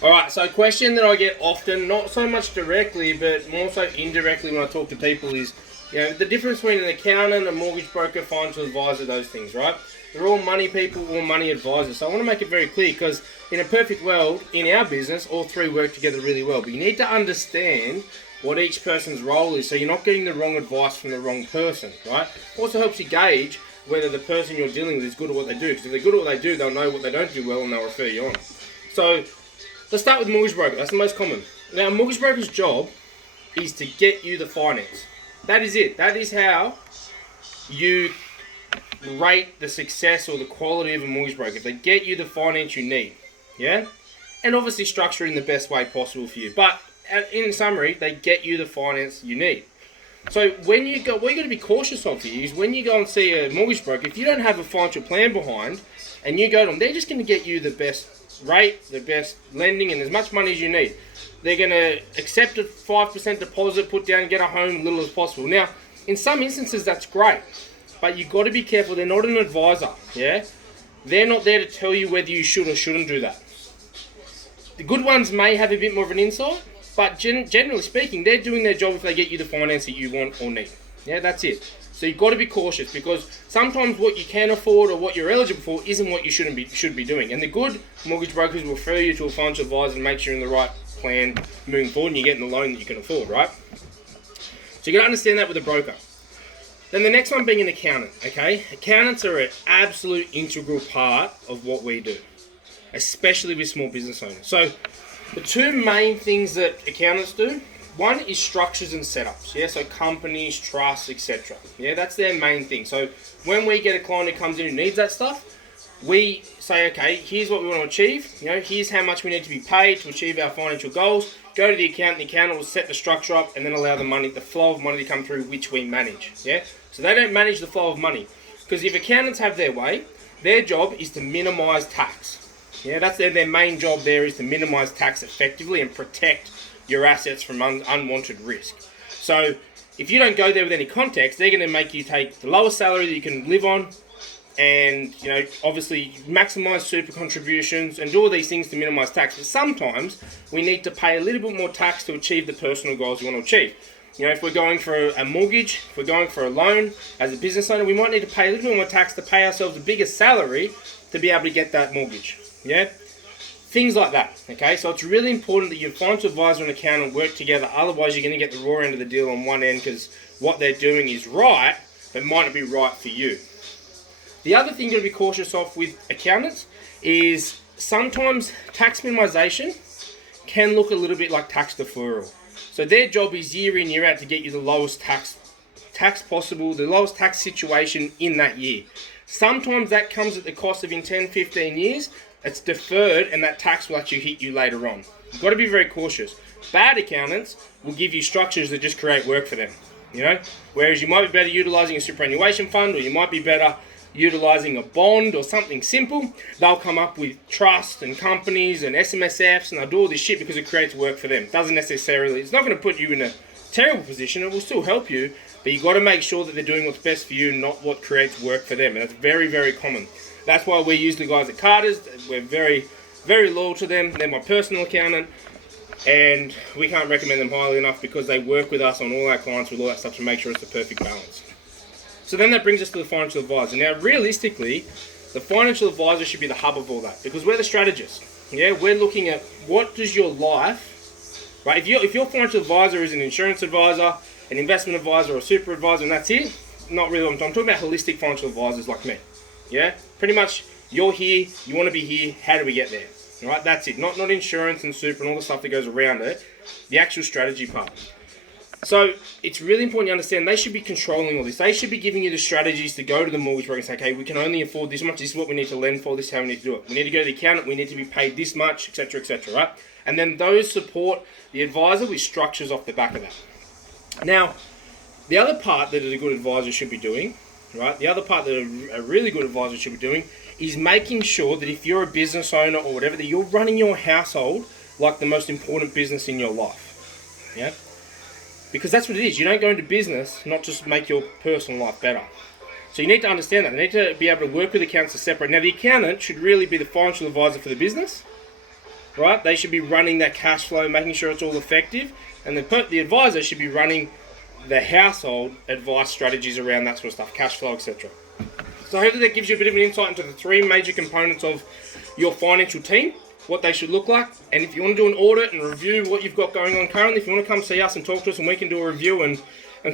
All right, so a question that I get often, not so much directly, but more so indirectly when I talk to people is, the difference between an accountant, a mortgage broker, financial advisor, those things, right? They're all money people or money advisors. So I want to make it very clear because in a perfect world, in our business, all three work together really well. But you need to understand what each person's role is so you're not getting the wrong advice from the wrong person, right? Also helps you gauge whether the person you're dealing with is good at what they do. Because if they're good at what they do, they'll know what they don't do well and they'll refer you on. So let's start with mortgage broker. That's the most common. Now, a mortgage broker's job is to get you the finance. That is it. That is how you rate the success or the quality of a mortgage broker. If they get you the finance you need, yeah? And obviously structure in the best way possible for you. But in summary, they get you the finance you need. So when you go, what you're going to be cautious of here is when you go and see a mortgage broker, if you don't have a financial plan behind and you go to them, they're just going to get you the best rate, the best lending, and as much money as you need. They're going to accept a 5% deposit, put down, get a home as little as possible. Now, in some instances, that's great, but you've got to be careful. They're not an advisor, yeah? They're not there to tell you whether you should or shouldn't do that. The good ones may have a bit more of an insight, but generally speaking, they're doing their job if they get you the finance that you want or need. Yeah, that's it. So you've got to be cautious because sometimes what you can afford or what you're eligible for isn't what you should be doing. And the good mortgage brokers will refer you to a financial advisor and make sure you're in the right plan moving forward and you're getting the loan that you can afford, right? So you got to understand that with a broker. Then the next one being an accountant, okay? Accountants are an absolute integral part of what we do, especially with small business owners. So the two main things that accountants do, one is structures and setups, yeah, so companies, trusts, etc. Yeah, that's their main thing. So when we get a client who comes in who needs that stuff, we say, okay, here's what we want to achieve, here's how much we need to be paid to achieve our financial goals. Go to the accountant will set the structure up and then allow the flow of money to come through, which we manage, yeah? So they don't manage the flow of money because if accountants have their way, their job is to minimize tax. Yeah, that's their main job there is to minimize tax effectively and protect your assets from unwanted risk. So if you don't go there with any context, they're going to make you take the lowest salary that you can live on and, obviously maximize super contributions and do all these things to minimize tax. But sometimes we need to pay a little bit more tax to achieve the personal goals we want to achieve. If we're going for a mortgage, if we're going for a loan as a business owner, we might need to pay a little bit more tax to pay ourselves a bigger salary to be able to get that mortgage. Yeah, things like that. Okay, so it's really important that your financial advisor and accountant work together. Otherwise, you're going to get the raw end of the deal on one end because what they're doing is right, but might not be right for you. The other thing you're going to be cautious of with accountants is sometimes tax minimization can look a little bit like tax deferral. So their job is year in, year out to get you the lowest tax possible, the lowest tax situation in that year. Sometimes that comes at the cost of in 10, 15 years. It's deferred and that tax will actually hit you later on. You've got to be very cautious. Bad accountants will give you structures that just create work for them. Whereas you might be better utilizing a superannuation fund or you might be better utilizing a bond or something simple. They'll come up with trust and companies and SMSFs and they'll do all this shit because it creates work for them. It's not going to put you in a terrible position. It will still help you, but you've got to make sure that they're doing what's best for you, not what creates work for them. And that's very, very common. That's why we use the guys at Carter's. We're very, very loyal to them. They're my personal accountant. And we can't recommend them highly enough because they work with us on all our clients with all that stuff to make sure it's the perfect balance. So then that brings us to the financial advisor. Now, realistically, the financial advisor should be the hub of all that because we're the strategists. Yeah, we're looking at what does your life, right? If your financial advisor is an insurance advisor, an investment advisor, or a super advisor, and that's it, not really what I'm talking about. Holistic financial advisors like me. Yeah, pretty much you're here, you want to be here, how do we get there? All right, that's it. Not insurance and super and all the stuff that goes around it, the actual strategy part. So it's really important you understand they should be controlling all this. They should be giving you the strategies to go to the mortgage broker and say, okay, we can only afford this much, this is what we need to lend for, this is how we need to do it. We need to go to the accountant, we need to be paid this much, etc., right? And then those support the advisor with structures off the back of that. Now, the other part that a good advisor should be doing, right? The other part that a really good advisor should be doing is making sure that if you're a business owner or whatever, that you're running your household like the most important business in your life. Yeah? Because that's what it is. You don't go into business not just make your personal life better. So you need to understand that. They need to be able to work with accountants to separate. Now, the accountant should really be the financial advisor for the business, right? They should be running that cash flow, making sure it's all effective, and the advisor should be running the household advice strategies around that sort of stuff, cash flow, etc. So hopefully that gives you a bit of an insight into the three major components of your financial team, what they should look like, and if you want to do an audit and review what you've got going on currently, if you want to come see us and talk to us and we can do a review and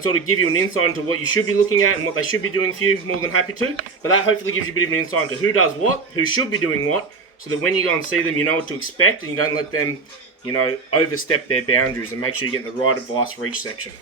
sort of give you an insight into what you should be looking at and what they should be doing for you, more than happy to. But that hopefully gives you a bit of an insight into who does what, who should be doing what, so that when you go and see them, you know what to expect and you don't let them, overstep their boundaries, and make sure you get the right advice for each section.